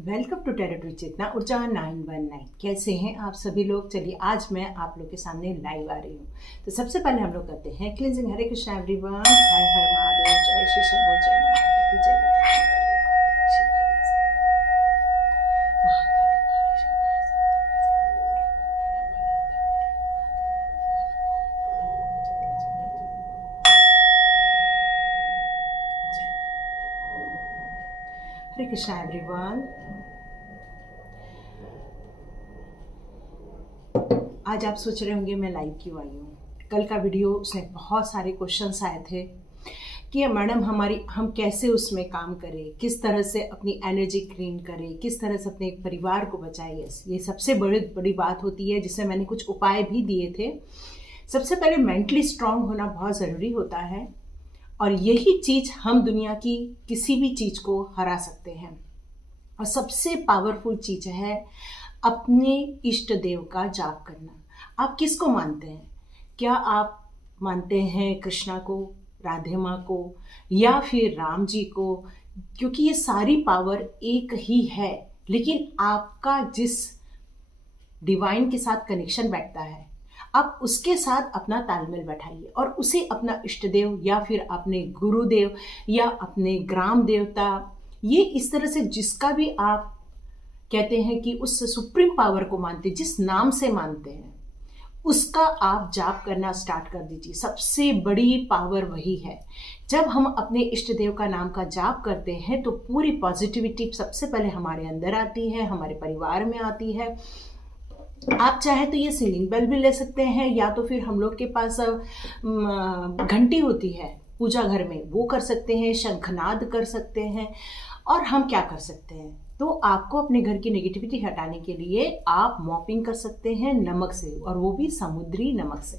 Welcome to territory चेतना ऊर्जा 919। कैसे हैं आप सभी लोग। चलिए आज मैं आप लोग के सामने लाइव आ रही हूँ। तो सबसे पहले हम लोग करते हैं क्लींजिंग। हरे कृष्णा एवरीवन, हर हर महादेव, जय श्री शंभो, जय महागणपति, जय हरे कृष्णा एवरीवन। आज आप सोच रहे होंगे मैं लाइव क्यों आई हूँ। कल का वीडियो उसमें बहुत सारे क्वेश्चंस आए थे कि मैडम हम कैसे उसमें काम करें, किस तरह से अपनी एनर्जी क्लीन करें, किस तरह से अपने परिवार को बचाएं। ये सबसे बड़ी बात होती है, जिसमें मैंने कुछ उपाय भी दिए थे। सबसे पहले मेंटली स्ट्रांग होना बहुत ज़रूरी होता है और यही चीज़ हम दुनिया की किसी भी चीज़ को हरा सकते हैं। और सबसे पावरफुल चीज़ है अपने इष्ट देव का जाप करना। आप किसको मानते हैं? क्या आप मानते हैं कृष्णा को, राधे माँ को, या फिर राम जी को? क्योंकि ये सारी पावर एक ही है, लेकिन आपका जिस डिवाइन के साथ कनेक्शन बैठता है, आप उसके साथ अपना तालमेल बैठाइए और उसे अपना इष्ट देव या फिर अपने गुरुदेव या अपने ग्राम देवता, ये इस तरह से जिसका भी आप कहते हैं कि उस सुप्रीम पावर को मानते, जिस नाम से मानते हैं, उसका आप जाप करना स्टार्ट कर दीजिए। सबसे बड़ी पावर वही है। जब हम अपने इष्ट देव का नाम का जाप करते हैं तो पूरी पॉजिटिविटी सबसे पहले हमारे अंदर आती है, हमारे परिवार में आती है। आप चाहे तो ये सीलिंग बेल भी ले सकते हैं, या तो फिर हम लोग के पास घंटी होती है पूजा घर में, वो कर सकते हैं, शंखनाद कर सकते हैं। और हम क्या कर सकते हैं, तो आपको अपने घर की नेगेटिविटी हटाने के लिए आप मॉपिंग कर सकते हैं नमक से, और वो भी समुद्री नमक से।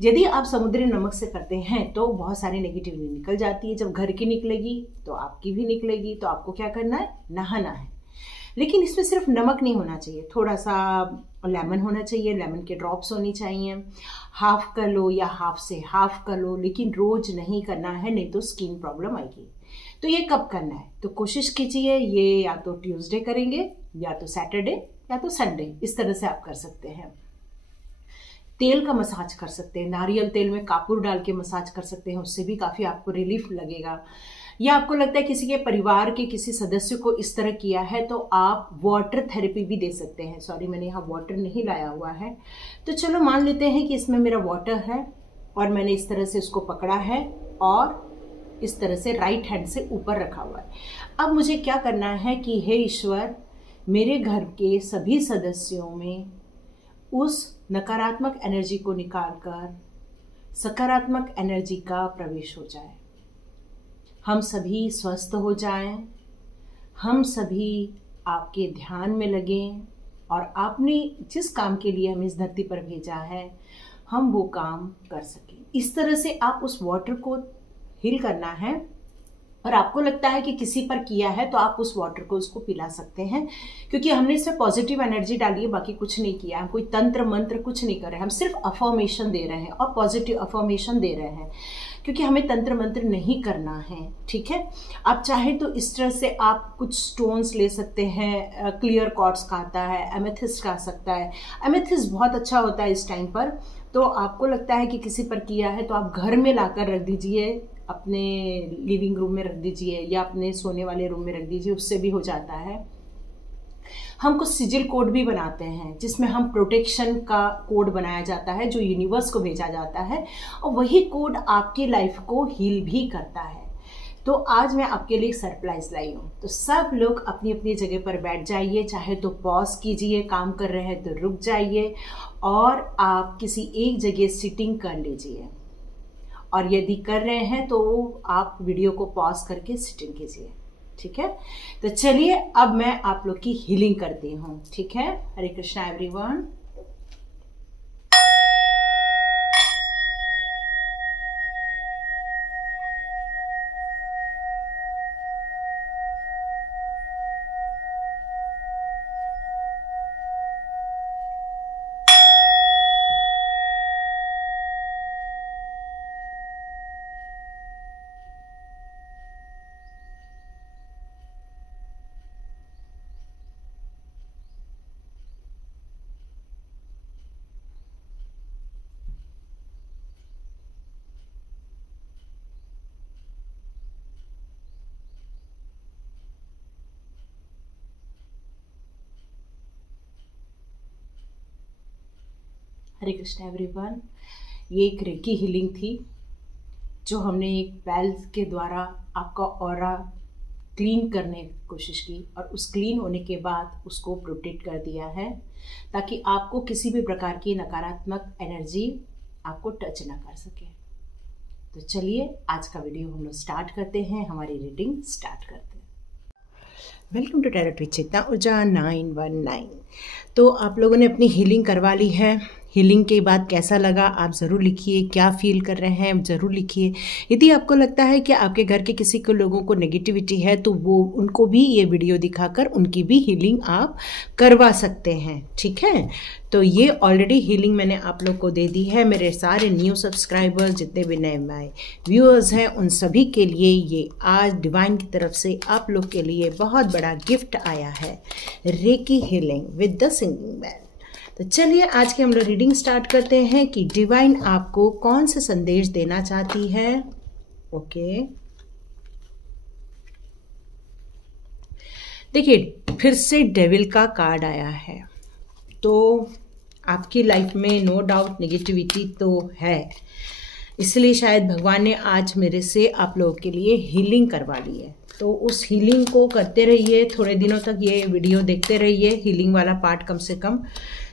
यदि आप समुद्री नमक से करते हैं तो बहुत सारी नेगेटिविटी निकल जाती है। जब घर की निकलेगी तो आपकी भी निकलेगी। तो आपको क्या करना है, नहाना है। लेकिन इसमें सिर्फ नमक नहीं होना चाहिए, थोड़ा सा लेमन होना चाहिए, लेमन के ड्रॉप्स होनी चाहिए। हाफ कर लो या हाफ से हाफ कर लो, लेकिन रोज नहीं करना है, नहीं तो स्किन प्रॉब्लम आएगी। तो ये कब करना है, तो कोशिश कीजिए ये या तो ट्यूसडे करेंगे, या तो सैटरडे, या तो संडे। इस तरह से आप कर सकते हैं। तेल का मसाज कर सकते हैं, नारियल तेल में कापूर डाल के मसाज कर सकते हैं, उससे भी काफ़ी आपको रिलीफ लगेगा। या आपको लगता है किसी के परिवार के किसी सदस्य को इस तरह किया है, तो आप वाटर थेरेपी भी दे सकते हैं। सॉरी, मैंने यहाँ वाटर नहीं लाया हुआ है, तो चलो मान लेते हैं कि इसमें मेरा वाटर है और मैंने इस तरह से उसको पकड़ा है और इस तरह से राइट हैंड से ऊपर रखा हुआ है। अब मुझे क्या करना है कि हे ईश्वर, मेरे घर के सभी सदस्यों में उस नकारात्मक एनर्जी को निकालकर सकारात्मक एनर्जी का प्रवेश हो जाए, हम सभी स्वस्थ हो जाएं, हम सभी आपके ध्यान में लगें और आपने जिस काम के लिए हमें इस धरती पर भेजा है, हम वो काम कर सकें। इस तरह से आप उस वाटर को हील करना है। और आपको लगता है कि किसी पर किया है तो आप उस वाटर को उसको पिला सकते हैं, क्योंकि हमने इसमें पॉजिटिव एनर्जी डाली है, बाकी कुछ नहीं किया। हम कोई तंत्र मंत्र कुछ नहीं कर रहे हैं, हम सिर्फ अफर्मेशन दे रहे हैं और पॉजिटिव अफर्मेशन दे रहे हैं, क्योंकि हमें तंत्र मंत्र नहीं करना है। ठीक है, आप चाहे तो इस तरह से आप कुछ स्टोन्स ले सकते हैं। क्लियर क्वार्ट्ज का आता है, एमेथिस्ट का आ सकता है। एमेथिस्ट बहुत अच्छा होता है इस टाइम पर। तो आपको लगता है कि किसी पर किया है तो आप घर में लाकर रख दीजिए, अपने लिविंग रूम में रख दीजिए या अपने सोने वाले रूम में रख दीजिए, उससे भी हो जाता है। हम कुछ सिजिल कोड भी बनाते हैं, जिसमें हम प्रोटेक्शन का कोड बनाया जाता है, जो यूनिवर्स को भेजा जाता है, और वही कोड आपकी लाइफ को हील भी करता है। तो आज मैं आपके लिए सरप्राइज लाई हूँ। तो सब लोग अपनी अपनी जगह पर बैठ जाइए, चाहे तो पॉज कीजिए, काम कर रहे हैं तो रुक जाइए, और आप किसी एक जगह सिटिंग कर लीजिए। और यदि कर रहे हैं तो आप वीडियो को पॉज करके सिटिंग कीजिए। ठीक है, तो चलिए अब मैं आप लोग की हीलिंग करती हूँ। ठीक है, हरे कृष्णा एवरीवन। हरे कृष्ण एवरीवन। ये एक रेकी हीलिंग थी जो हमने एक बेल के द्वारा आपका ऑरा क्लीन करने की कोशिश की और उस क्लीन होने के बाद उसको प्रोटेक्ट कर दिया है ताकि आपको किसी भी प्रकार की नकारात्मक एनर्जी आपको टच ना कर सके। तो चलिए आज का वीडियो हम लोग स्टार्ट करते हैं, हमारी रीडिंग स्टार्ट करते हैं। वेलकम टू टैरोट विद चेतना ऊर्जा 919। तो आप लोगों ने अपनी हीलिंग करवा ली है। हीलिंग के बाद कैसा लगा आप ज़रूर लिखिए, क्या फील कर रहे हैं ज़रूर लिखिए। यदि आपको लगता है कि आपके घर के किसी को लोगों को नेगेटिविटी है तो वो उनको भी ये वीडियो दिखाकर उनकी भी हीलिंग आप करवा सकते हैं, ठीक है। तो ये ऑलरेडी हीलिंग मैंने आप लोग को दे दी है। मेरे सारे न्यू सब्सक्राइबर्स जितने भी नए माए व्यूअर्स हैं उन सभी के लिए ये आज डिवाइन की तरफ से आप लोग के लिए बहुत बड़ा गिफ्ट आया है, reiki healing with the singing bell. तो चलिए आज की हम लोग रीडिंग स्टार्ट करते हैं कि डिवाइन आपको कौन से संदेश देना चाहती है। ओके, देखिए फिर से डेविल का कार्ड आया है। तो आपकी लाइफ में नो डाउट नेगेटिविटी तो है, इसलिए शायद भगवान ने आज मेरे से आप लोगों के लिए हीलिंग करवा ली है। तो उस हीलिंग को करते रहिए, थोड़े दिनों तक ये वीडियो देखते रहिए, हीलिंग वाला पार्ट कम से कम,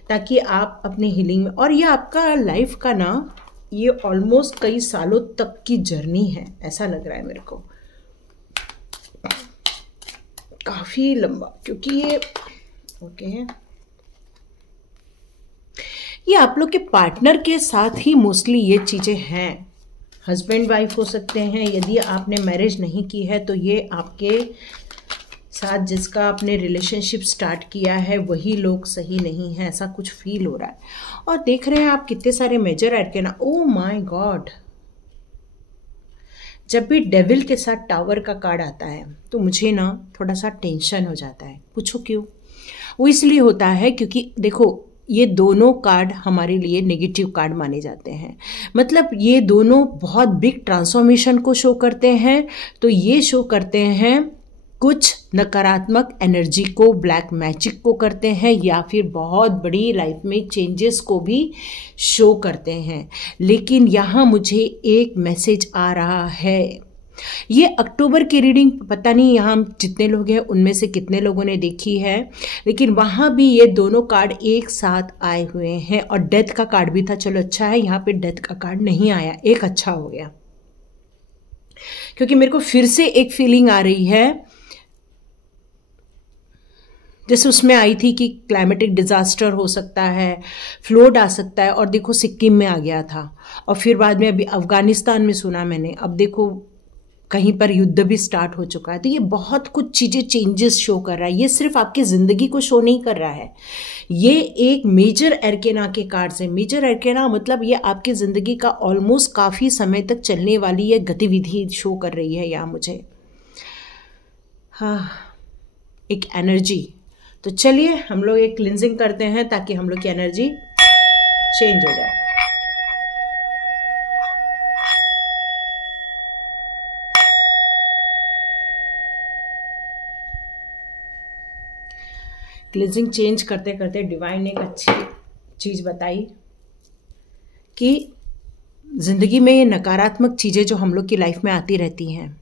ताकि आप अपनी हीलिंग में, और ये आपका लाइफ का ना ये ऑलमोस्ट कई सालों तक की जर्नी है, ऐसा लग रहा है मेरे को, काफ़ी लंबा, क्योंकि ये ये आप लोग के पार्टनर के साथ ही मोस्टली ये चीज़ें हैं। हस्बैंड वाइफ हो सकते हैं। यदि आपने मैरिज नहीं की है तो ये आपके साथ जिसका आपने रिलेशनशिप स्टार्ट किया है वही लोग सही नहीं है, ऐसा कुछ फील हो रहा है। और देख रहे हैं आप कितने सारे मेजर ऐड के ना, ओ माय गॉड, जब भी डेविल के साथ टावर का कार्ड आता है तो मुझे ना थोड़ा सा टेंशन हो जाता है। पूछो क्यों? वो इसलिए होता है क्योंकि देखो ये दोनों कार्ड हमारे लिए नेगेटिव कार्ड माने जाते हैं, मतलब ये दोनों बहुत बिग ट्रांसफॉर्मेशन को शो करते हैं। तो ये शो करते हैं कुछ नकारात्मक एनर्जी को, ब्लैक मैजिक को करते हैं, या फिर बहुत बड़ी लाइफ में चेंजेस को भी शो करते हैं। लेकिन यहाँ मुझे एक मैसेज आ रहा है, ये अक्टूबर की रीडिंग पता नहीं यहाँ जितने लोग हैं उनमें से कितने लोगों ने देखी है, लेकिन वहाँ भी ये दोनों कार्ड एक साथ आए हुए हैं और डेथ का कार्ड भी था। चलो अच्छा है यहाँ पे डेथ का कार्ड नहीं आया, एक अच्छा हो गया, क्योंकि मेरे को फिर से एक फीलिंग आ रही है जैसे उसमें आई थी कि क्लाइमेटिक डिजास्टर हो सकता है, फ्लड आ सकता है, और देखो सिक्किम में आ गया था, और फिर बाद में अभी अफगानिस्तान में सुना मैंने, अब देखो कहीं पर युद्ध भी स्टार्ट हो चुका है। तो ये बहुत कुछ चीज़ें चेंजेस शो कर रहा है। ये सिर्फ आपकी ज़िंदगी को शो नहीं कर रहा है, ये एक मेजर एरकेना के कार्ड से, मेजर एरकेना मतलब ये आपकी ज़िंदगी का ऑलमोस्ट काफ़ी समय तक चलने वाली ये गतिविधि शो कर रही है यहाँ मुझे, हाँ, एक एनर्जी। तो चलिए हम लोग एक क्लिनजिंग करते हैं ताकि हम लोग की एनर्जी चेंज हो जाए। क्लिनजिंग चेंज करते करते डिवाइन ने एक अच्छी चीज़ बताई कि ज़िंदगी में ये नकारात्मक चीज़ें जो हम लोग की लाइफ में आती रहती हैं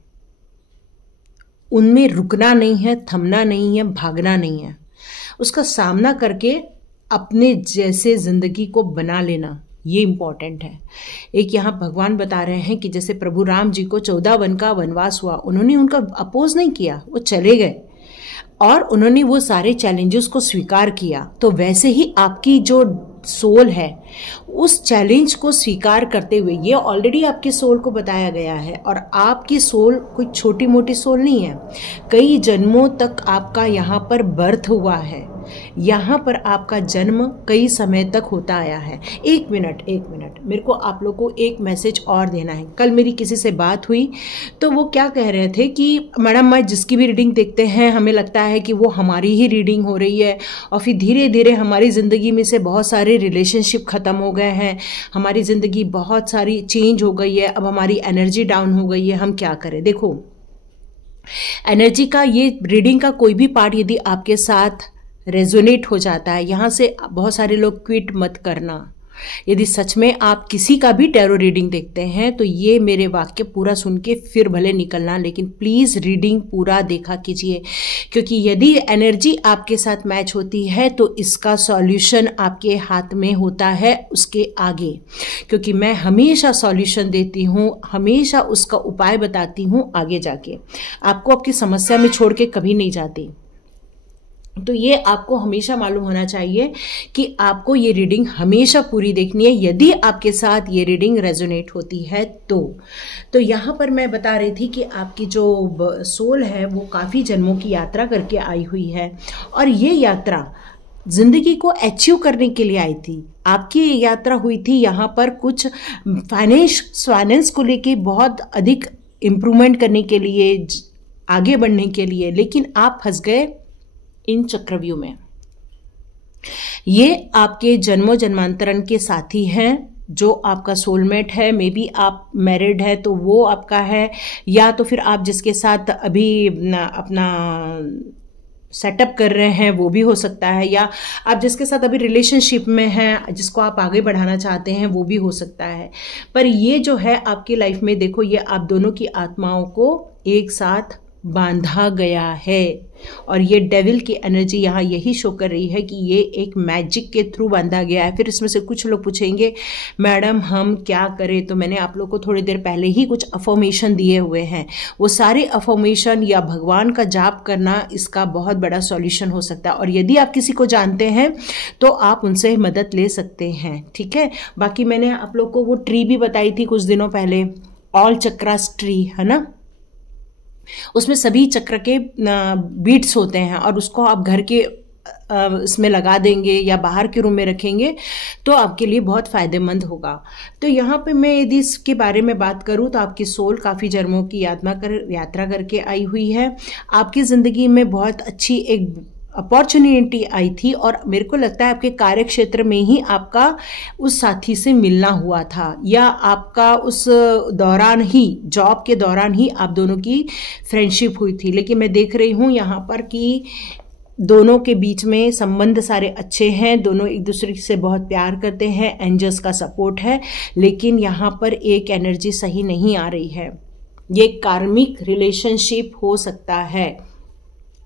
उनमें रुकना नहीं है, थमना नहीं है, भागना नहीं है, उसका सामना करके अपने जैसे ज़िंदगी को बना लेना, ये इम्पॉर्टेंट है। एक यहाँ भगवान बता रहे हैं कि जैसे प्रभु राम जी को 14 वन का वनवास हुआ, उन्होंने उनका अपोज नहीं किया, वो चले गए और उन्होंने वो सारे चैलेंजेस को स्वीकार किया। तो वैसे ही आपकी जो सोल है उस चैलेंज को स्वीकार करते हुए, ये ऑलरेडी आपकी सोल को बताया गया है, और आपकी सोल कोई छोटी मोटी सोल नहीं है, कई जन्मों तक आपका यहाँ पर बर्थ हुआ है, यहाँ पर आपका जन्म कई समय तक होता आया है। एक मिनट मेरे को आप लोग को एक मैसेज और देना है। कल मेरी किसी से बात हुई तो वो क्या कह रहे थे कि मैडम मैं जिसकी भी रीडिंग देखते हैं हमें लगता है कि वो हमारी ही रीडिंग हो रही है, और फिर धीरे धीरे हमारी ज़िंदगी में से बहुत सारे रिलेशनशिप ख़त्म हो गए हैं, हमारी ज़िंदगी बहुत सारी चेंज हो गई है, अब हमारी एनर्जी डाउन हो गई है, हम क्या करें। देखो एनर्जी का ये रीडिंग का कोई भी पार्ट यदि आपके साथ रेजोनेट हो जाता है, यहाँ से बहुत सारे लोग क्विट मत करना, यदि सच में आप किसी का भी टैरो रीडिंग देखते हैं तो ये मेरे वाक्य पूरा सुन के फिर भले निकलना, लेकिन प्लीज़ रीडिंग पूरा देखा कीजिए, क्योंकि यदि एनर्जी आपके साथ मैच होती है तो इसका सॉल्यूशन आपके हाथ में होता है उसके आगे, क्योंकि मैं हमेशा सॉल्यूशन देती हूँ, हमेशा उसका उपाय बताती हूँ आगे जाके, आपको आपकी समस्या में छोड़ के कभी नहीं जाती। तो ये आपको हमेशा मालूम होना चाहिए कि आपको ये रीडिंग हमेशा पूरी देखनी है यदि आपके साथ ये रीडिंग रेजोनेट होती है तो यहाँ पर मैं बता रही थी कि आपकी जो सोल है वो काफ़ी जन्मों की यात्रा करके आई हुई है, और ये यात्रा जिंदगी को अचीव करने के लिए आई थी। आपकी ये यात्रा हुई थी यहाँ पर कुछ फाइनेंस को लेके बहुत अधिक इम्प्रूवमेंट करने के लिए, आगे बढ़ने के लिए, लेकिन आप फंस गए इन चक्रव्यूह में। ये आपके जन्मों जन्मांतरण के साथी हैं, जो आपका सोलमेट है। मे बी आप मैरिड है तो वो आपका है, या तो फिर आप जिसके साथ अभी अपना सेटअप कर रहे हैं वो भी हो सकता है, या आप जिसके साथ अभी रिलेशनशिप में हैं, जिसको आप आगे बढ़ाना चाहते हैं वो भी हो सकता है। पर ये जो है आपकी लाइफ में, देखो ये आप दोनों की आत्माओं को एक साथ बांधा गया है, और ये डेविल की एनर्जी यहाँ यही शो कर रही है कि ये एक मैजिक के थ्रू बांधा गया है। फिर इसमें से कुछ लोग पूछेंगे मैडम हम क्या करें, तो मैंने आप लोग को थोड़ी देर पहले ही कुछ अफर्मेशन दिए हुए हैं, वो सारे अफर्मेशन या भगवान का जाप करना इसका बहुत बड़ा सॉल्यूशन हो सकता है। और यदि आप किसी को जानते हैं तो आप उनसे मदद ले सकते हैं, ठीक है। बाकी मैंने आप लोग को वो ट्री भी बताई थी कुछ दिनों पहले, ऑल चक्रास ट्री, है ना, उसमें सभी चक्र के बीट्स होते हैं, और उसको आप घर के इसमें लगा देंगे या बाहर के रूम में रखेंगे तो आपके लिए बहुत फ़ायदेमंद होगा। तो यहाँ पे मैं यदि इसके बारे में बात करूँ तो आपकी सोल काफ़ी जन्मों की यात्रा करके आई हुई है। आपकी ज़िंदगी में बहुत अच्छी एक अपॉर्चुनिटी आई थी, और मेरे को लगता है आपके कार्य क्षेत्र में ही आपका उस साथी से मिलना हुआ था, या आपका उस दौरान ही, जॉब के दौरान ही आप दोनों की फ्रेंडशिप हुई थी। लेकिन मैं देख रही हूँ यहाँ पर कि दोनों के बीच में संबंध सारे अच्छे हैं, दोनों एक दूसरे से बहुत प्यार करते हैं, एंजल्स का सपोर्ट है, लेकिन यहाँ पर एक एनर्जी सही नहीं आ रही है। ये कार्मिक रिलेशनशिप हो सकता है,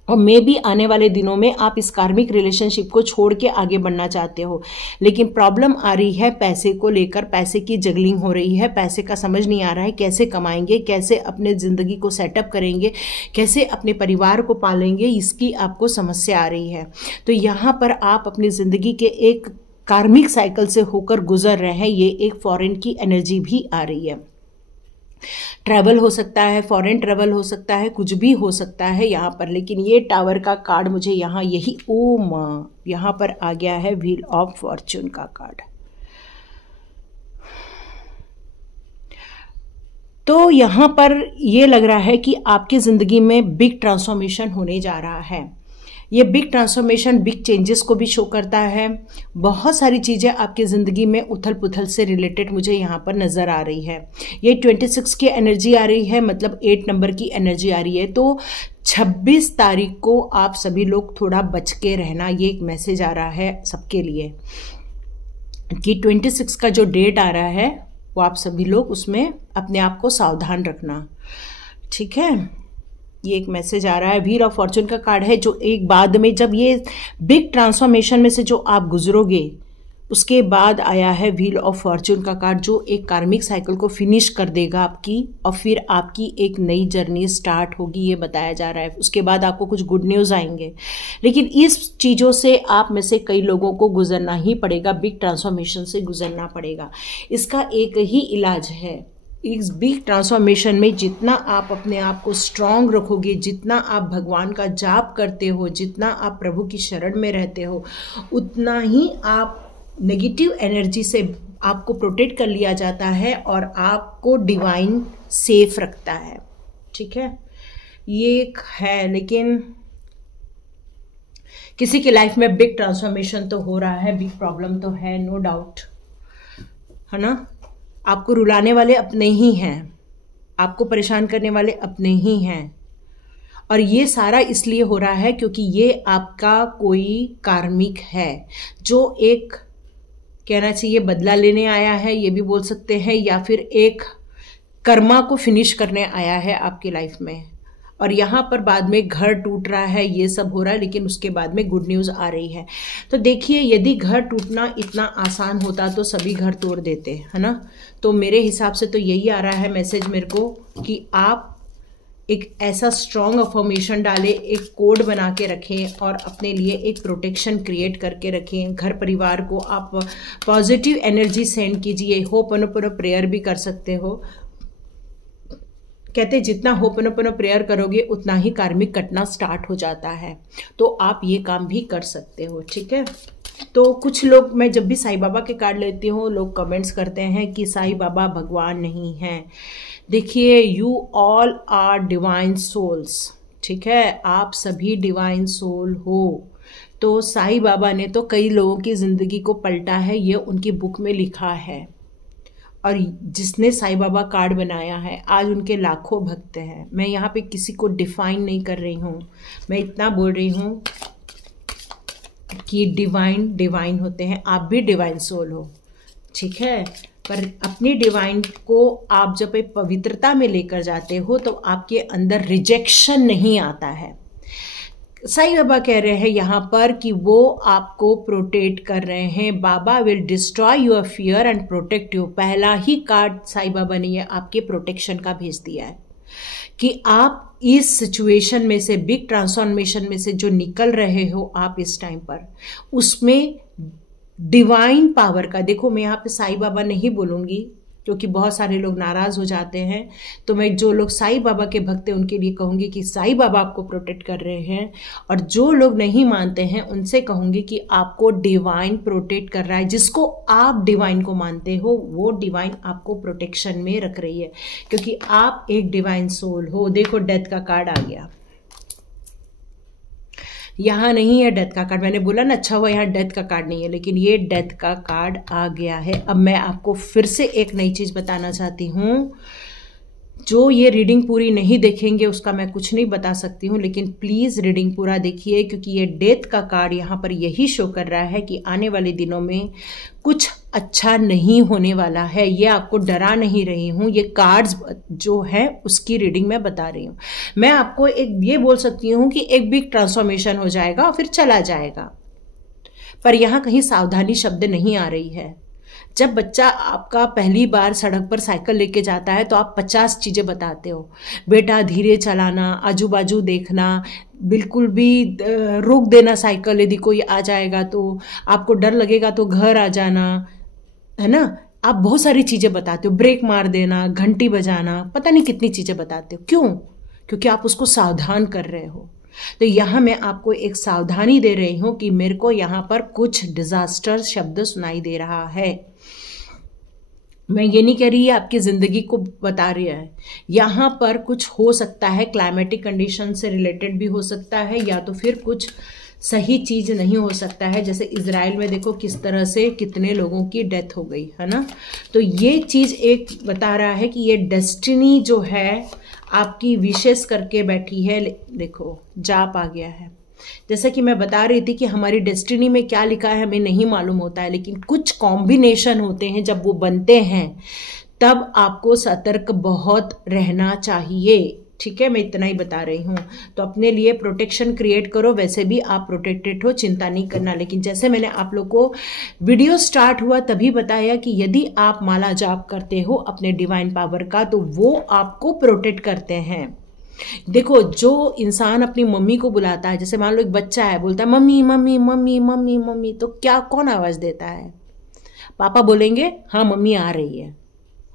और मे भी आने वाले दिनों में आप इस कार्मिक रिलेशनशिप को छोड़ के आगे बढ़ना चाहते हो, लेकिन प्रॉब्लम आ रही है पैसे को लेकर, पैसे की जगलिंग हो रही है, पैसे का समझ नहीं आ रहा है, कैसे कमाएंगे, कैसे अपने ज़िंदगी को सेटअप करेंगे, कैसे अपने परिवार को पालेंगे, इसकी आपको समस्या आ रही है। तो यहाँ पर आप अपनी ज़िंदगी के एक कार्मिक साइकिल से होकर गुजर रहे हैं, ये एक फॉरेन की एनर्जी भी आ रही है। ट्रैवल हो सकता है, फॉरेन ट्रैवल हो सकता है, कुछ भी हो सकता है यहाँ पर। लेकिन ये टावर का कार्ड मुझे यहाँ यही यहाँ पर आ गया है, व्हील ऑफ फॉर्च्यून का कार्ड। तो यहाँ पर ये लग रहा है कि आपकी ज़िंदगी में बिग ट्रांसफॉर्मेशन होने जा रहा है। ये बिग ट्रांसफॉर्मेशन बिग चेंजेस को भी शो करता है। बहुत सारी चीज़ें आपकी ज़िंदगी में उथल पुथल से रिलेटेड मुझे यहाँ पर नज़र आ रही है। ये 26 की एनर्जी आ रही है, मतलब 8 नंबर की एनर्जी आ रही है। तो 26 तारीख को आप सभी लोग थोड़ा बच के रहना, ये एक मैसेज आ रहा है सबके लिए कि 26 का जो डेट आ रहा है वो आप सभी लोग उसमें अपने आप को सावधान रखना, ठीक है। ये एक मैसेज आ रहा है। व्हील ऑफ फॉर्च्यून का कार्ड है, जो एक बाद में जब ये बिग ट्रांसफॉर्मेशन में से जो आप गुजरोगे उसके बाद आया है व्हील ऑफ फॉर्च्यून का कार्ड, जो एक कार्मिक साइकिल को फिनिश कर देगा आपकी, और फिर आपकी एक नई जर्नी स्टार्ट होगी, ये बताया जा रहा है। उसके बाद आपको कुछ गुड न्यूज़ आएंगे, लेकिन इस चीज़ों से आप में से कई लोगों को गुजरना ही पड़ेगा, बिग ट्रांसफॉर्मेशन से गुजरना पड़ेगा। इसका एक ही इलाज है, इस बिग ट्रांसफॉर्मेशन में जितना आप अपने आप को स्ट्रांग रखोगे, जितना आप भगवान का जाप करते हो, जितना आप प्रभु की शरण में रहते हो, उतना ही आप नेगेटिव एनर्जी से आपको प्रोटेक्ट कर लिया जाता है और आपको डिवाइन सेफ रखता है, ठीक है। ये एक है, लेकिन किसी की लाइफ में बिग ट्रांसफॉर्मेशन तो हो रहा है, बिग प्रॉब्लम तो है, नो डाउट, है ना। आपको रुलाने वाले अपने ही हैं, आपको परेशान करने वाले अपने ही हैं, और ये सारा इसलिए हो रहा है क्योंकि ये आपका कोई कार्मिक है जो एक कहना चाहिए बदला लेने आया है, ये भी बोल सकते हैं, या फिर एक कर्मा को फिनिश करने आया है आपकी लाइफ में। और यहाँ पर बाद में घर टूट रहा है, ये सब हो रहा है, लेकिन उसके बाद में गुड न्यूज़ आ रही है। तो देखिए, यदि घर टूटना इतना आसान होता तो सभी घर तोड़ देते, है ना। तो मेरे हिसाब से तो यही आ रहा है मैसेज मेरे को कि आप एक ऐसा स्ट्रॉन्ग अफर्मेशन डालें, एक कोड बना के रखें और अपने लिए एक प्रोटेक्शन क्रिएट करके रखें। घर परिवार को आप पॉजिटिव एनर्जी सेंड कीजिए। होपनोपोनो प्रेयर भी कर सकते हो। कहते जितना होपनोपोनो प्रेयर करोगे उतना ही कार्मिक कटना स्टार्ट हो जाता है। तो आप ये काम भी कर सकते हो, ठीक है। तो कुछ लोग, मैं जब भी साईं बाबा के कार्ड लेती हूँ, लोग कमेंट्स करते हैं कि साईं बाबा भगवान नहीं हैं। देखिए, you all are divine souls, ठीक है, आप सभी डिवाइन सोल हो। तो साईं बाबा ने तो कई लोगों की ज़िंदगी को पलटा है, ये उनकी बुक में लिखा है। और जिसने साईं बाबा कार्ड बनाया है, आज उनके लाखों भक्त हैं। मैं यहाँ पे किसी को डिफाइन नहीं कर रही हूँ, मैं इतना बोल रही हूँ कि डिवाइन होते हैं। आप भी डिवाइन सोल हो, ठीक है। पर अपनी डिवाइन को आप जब एक पवित्रता में लेकर जाते हो तो आपके अंदर रिजेक्शन नहीं आता है। साईं बाबा कह रहे हैं यहाँ पर कि वो आपको प्रोटेक्ट कर रहे हैं। Baba will destroy your fear and protect you. पहला ही कार्ड साईं बाबा ने ये आपके प्रोटेक्शन का भेज दिया है कि आप इस सिचुएशन में से, बिग ट्रांसफॉर्मेशन में से जो निकल रहे हो आप इस टाइम पर, उसमें डिवाइन पावर का, देखो मैं यहाँ पे साईं बाबा नहीं बोलूँगी क्योंकि बहुत सारे लोग नाराज़ हो जाते हैं। तो मैं जो लोग साईं बाबा के भक्त हैं उनके लिए कहूँगी कि साईं बाबा आपको प्रोटेक्ट कर रहे हैं, और जो लोग नहीं मानते हैं उनसे कहूँगी कि आपको डिवाइन प्रोटेक्ट कर रहा है। जिसको आप डिवाइन को मानते हो वो डिवाइन आपको प्रोटेक्शन में रख रही है, क्योंकि आप एक डिवाइन सोल हो। देखो, डेथ का कार्ड आ गया, यहाँ नहीं है डेथ का कार्ड। मैंने बोला ना, अच्छा हुआ यहाँ डेथ का कार्ड नहीं है, लेकिन ये डेथ का कार्ड आ गया है। अब मैं आपको फिर से एक नई चीज़ बताना चाहती हूँ। जो ये रीडिंग पूरी नहीं देखेंगे उसका मैं कुछ नहीं बता सकती हूँ, लेकिन प्लीज़ रीडिंग पूरा देखिए, क्योंकि ये डेथ का कार्ड यहाँ पर यही शो कर रहा है कि आने वाले दिनों में कुछ अच्छा नहीं होने वाला है। ये आपको डरा नहीं रही हूँ, ये कार्ड्स जो है उसकी रीडिंग मैं बता रही हूँ। मैं आपको एक ये बोल सकती हूँ कि एक बिग ट्रांसफॉर्मेशन हो जाएगा और फिर चला जाएगा, पर यहाँ कहीं सावधानी शब्द नहीं आ रही है। जब बच्चा आपका पहली बार सड़क पर साइकिल लेके जाता है तो आप 50 चीज़ें बताते हो, बेटा धीरे चलाना, आजू बाजू देखना, बिल्कुल भी रोक देना साइकिल, यदि कोई आ जाएगा तो आपको डर लगेगा तो घर आ जाना, है ना। आप बहुत सारी चीज़ें बताते हो, ब्रेक मार देना, घंटी बजाना, पता नहीं कितनी चीज़ें बताते हो। क्यों? क्योंकि आप उसको सावधान कर रहे हो। तो यहाँ मैं आपको एक सावधानी दे रही हूँ कि मेरे को यहाँ पर कुछ डिजास्टर शब्द सुनाई दे रहा है। मैं ये नहीं कह रही है आपकी ज़िंदगी को बता रही है, यहाँ पर कुछ हो सकता है, क्लाइमेटिक कंडीशन से रिलेटेड भी हो सकता है, या तो फिर कुछ सही चीज़ नहीं हो सकता है। जैसे इजराइल में देखो किस तरह से कितने लोगों की डेथ हो गई, है ना। तो ये चीज़ एक बता रहा है कि ये डेस्टिनी जो है आपकी विशेष करके बैठी है। देखो, जाप आ गया है। जैसा कि मैं बता रही थी कि हमारी डेस्टिनी में क्या लिखा है हमें नहीं मालूम होता है, लेकिन कुछ कॉम्बिनेशन होते हैं, जब वो बनते हैं तब आपको सतर्क बहुत रहना चाहिए, ठीक है। मैं इतना ही बता रही हूँ। तो अपने लिए प्रोटेक्शन क्रिएट करो, वैसे भी आप प्रोटेक्टेड हो, चिंता नहीं करना। लेकिन जैसे मैंने आप लोग को वीडियो स्टार्ट हुआ तभी बताया कि यदि आप माला जाप करते हो अपने डिवाइन पावर का, तो वो आपको प्रोटेक्ट करते हैं। देखो, जो इंसान अपनी मम्मी को बुलाता है, जैसे मान लो एक बच्चा है, बोलता है mummy mummy mummy mummy mummy, तो क्या कौन आवाज़ देता है? पापा बोलेंगे हाँ मम्मी आ रही है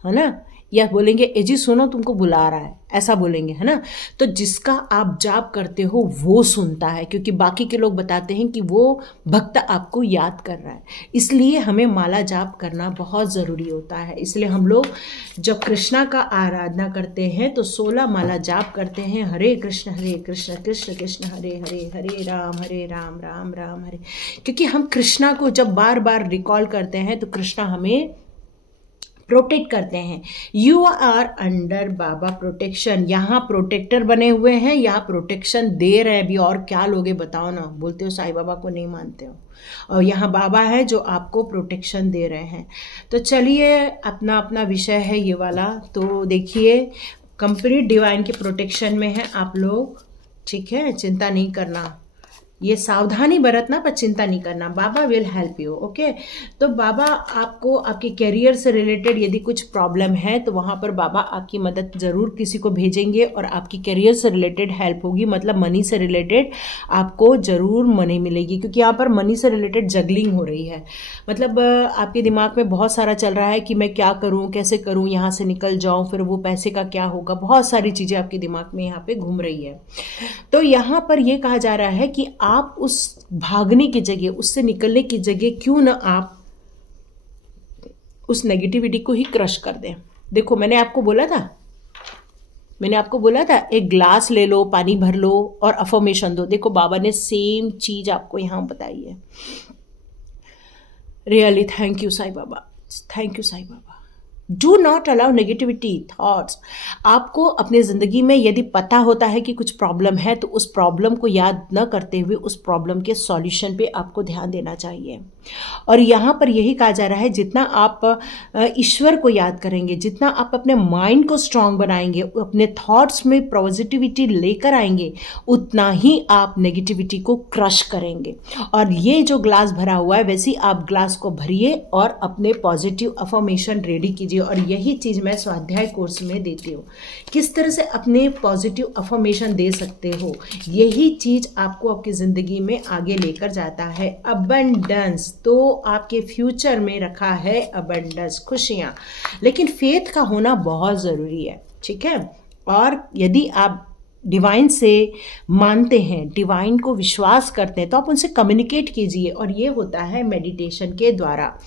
ना, या बोलेंगे ए जी सुनो तुमको बुला रहा है, ऐसा बोलेंगे, है ना। तो जिसका आप जाप करते हो वो सुनता है, क्योंकि बाकी के लोग बताते हैं कि वो भक्त आपको याद कर रहा है। इसलिए हमें माला जाप करना बहुत ज़रूरी होता है। इसलिए हम लोग जब कृष्णा का आराधना करते हैं तो 16 माला जाप करते हैं, हरे कृष्ण कृष्ण कृष्ण हरे हरे, हरे राम राम राम हरे। क्योंकि हम कृष्णा को जब बार बार रिकॉल करते हैं तो कृष्णा हमें प्रोटेक्ट करते हैं। You are under Baba protection. यहाँ प्रोटेक्टर बने हुए हैं, यहाँ प्रोटेक्शन दे रहे हैं भी, और क्या लोगे बताओ ना। बोलते हो साईं बाबा को नहीं मानते हो, और यहाँ बाबा है जो आपको प्रोटेक्शन दे रहे हैं। तो चलिए, अपना अपना विषय है ये वाला। तो देखिए, कंप्लीट डिवाइन के प्रोटेक्शन में है आप लोग, ठीक है। चिंता नहीं करना, ये सावधानी बरतना पर चिंता नहीं करना। बाबा विल हेल्प यू, ओके। तो बाबा आपको आपके करियर से रिलेटेड यदि कुछ प्रॉब्लम है तो वहाँ पर बाबा आपकी मदद ज़रूर किसी को भेजेंगे और आपकी करियर से रिलेटेड हेल्प होगी। मतलब मनी से रिलेटेड आपको ज़रूर मनी मिलेगी, क्योंकि यहाँ पर मनी से रिलेटेड जगलिंग हो रही है। मतलब आपके दिमाग में बहुत सारा चल रहा है कि मैं क्या करूँ, कैसे करूँ, यहाँ से निकल जाऊँ, फिर वो पैसे का क्या होगा, बहुत सारी चीज़ें आपके दिमाग में यहाँ पे घूम रही है। तो यहाँ पर ये कहा जा रहा है कि आप उस भागने की जगह, उससे निकलने की जगह क्यों ना आप उस नेगेटिविटी को ही क्रश कर दें। देखो, मैंने आपको बोला था एक ग्लास ले लो, पानी भर लो और अफर्मेशन दो। देखो, बाबा ने सेम चीज आपको यहां बताई है। Really thank you Sai Baba, thank you Sai Baba. Do not allow negativity thoughts. आपको अपने ज़िंदगी में यदि पता होता है कि कुछ प्रॉब्लम है तो उस प्रॉब्लम को याद न करते हुए उस प्रॉब्लम के सॉल्यूशन पे आपको ध्यान देना चाहिए। और यहाँ पर यही कहा जा रहा है, जितना आप ईश्वर को याद करेंगे, जितना आप अपने माइंड को स्ट्रांग बनाएंगे, अपने थॉट्स में पॉजिटिविटी लेकर आएंगे, उतना ही आप नेगेटिविटी को क्रश करेंगे। और ये जो ग्लास भरा हुआ है, वैसे ही आप ग्लास को भरिए और अपने पॉजिटिव अफर्मेशन रेडी कीजिए। और यही चीज मैं स्वाध्याय कोर्स में देती हूँ, किस तरह से अपने पॉजिटिव अफर्मेशन दे सकते हो। यही चीज आपको आपकी जिंदगी में आगे लेकर जाता है। अबंडेंस, तो आपके फ्यूचर में रखा है अबंडेंस, खुशियां। लेकिन फेथ का होना बहुत जरूरी है, ठीक है। और यदि आप डिवाइन से मानते हैं, डिवाइन को विश्वास करते हैं, तो आप उनसे कम्युनिकेट कीजिए। और ये होता है मेडिटेशन के द्वारा।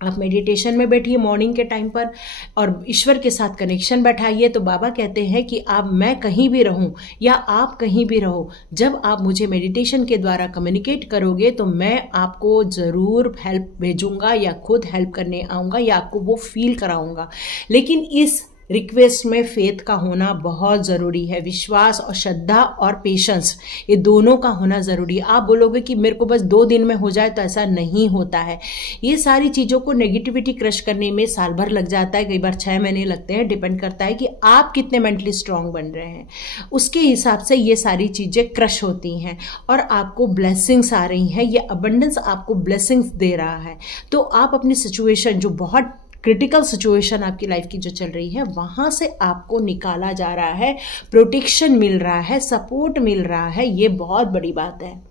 आप मेडिटेशन में बैठिए मॉर्निंग के टाइम पर और ईश्वर के साथ कनेक्शन बैठाइए। तो बाबा कहते हैं कि आप, मैं कहीं भी रहूं या आप कहीं भी रहो, जब आप मुझे मेडिटेशन के द्वारा कम्युनिकेट करोगे तो मैं आपको ज़रूर हेल्प भेजूंगा या खुद हेल्प करने आऊँगा या आपको वो फील कराऊंगा। लेकिन इस रिक्वेस्ट में फेथ का होना बहुत ज़रूरी है। विश्वास और श्रद्धा और पेशेंस, ये दोनों का होना ज़रूरी है। आप बोलोगे कि मेरे को बस 2 दिन में हो जाए, तो ऐसा नहीं होता है। ये सारी चीज़ों को नेगेटिविटी क्रश करने में साल भर लग जाता है, कई बार 6 महीने लगते हैं। डिपेंड करता है कि आप कितने मेंटली स्ट्रांग बन रहे हैं, उसके हिसाब से ये सारी चीज़ें क्रश होती हैं और आपको ब्लेसिंग्स आ रही हैं। ये अबंडेंस आपको ब्लेसिंग्स दे रहा है। तो आप अपनी सिचुएशन, जो बहुत क्रिटिकल सिचुएशन आपकी लाइफ की जो चल रही है, वहाँ से आपको निकाला जा रहा है, प्रोटेक्शन मिल रहा है, सपोर्ट मिल रहा है। ये बहुत बड़ी बात है।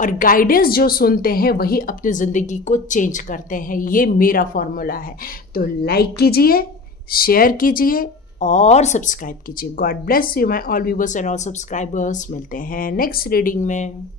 और गाइडेंस जो सुनते हैं वही अपनी ज़िंदगी को चेंज करते हैं। ये मेरा फॉर्मूला है। तो लाइक कीजिए, शेयर कीजिए और सब्सक्राइब कीजिए। God bless you my all viewers and all subscribers. मिलते हैं नेक्स्ट रीडिंग में।